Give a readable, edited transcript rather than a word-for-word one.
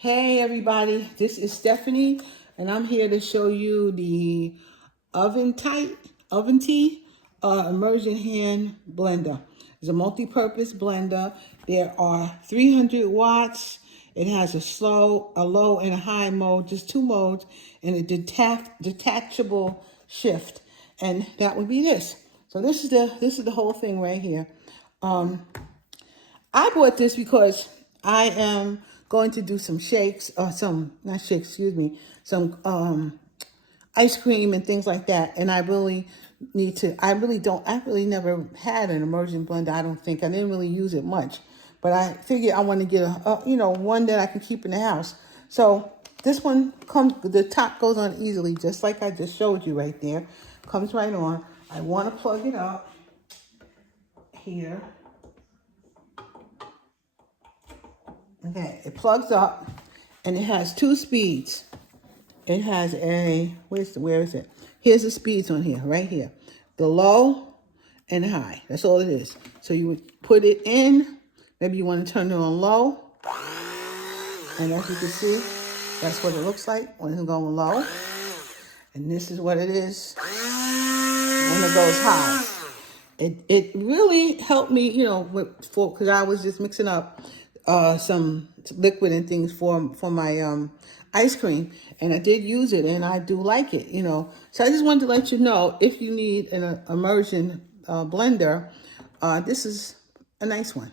Hey everybody, this is Stephanie, and I'm here to show you the OVENTE Immersion Hand Blender. It's a multi-purpose blender. There are 300 watts. It has a low, and a high mode, just two modes, and a detachable shift. And that would be this. So this is the whole thing right here. I bought this because I am going to do some shakes, or not shakes, excuse me, some ice cream and things like that. And I really I really never had an immersion blender. I don't think, I didn't really use it much, but I figured I want to get one that I can keep in the house. So this one the top goes on easily, just like I just showed you right there. Comes right on. I want to plug it up here. Okay, it plugs up and it has two speeds. It has where is it? Here's the speeds on here, right here. The low and the high. That's all it is. So you would put it in. Maybe you want to turn it on low. And as you can see, that's what it looks like when it's going low. And this is what it is when it goes high. It really helped me, because I was just mixing up some liquid and things for my ice cream, and I did use it, and I do like it, So I just wanted to let you know, if you need an immersion blender, this is a nice one.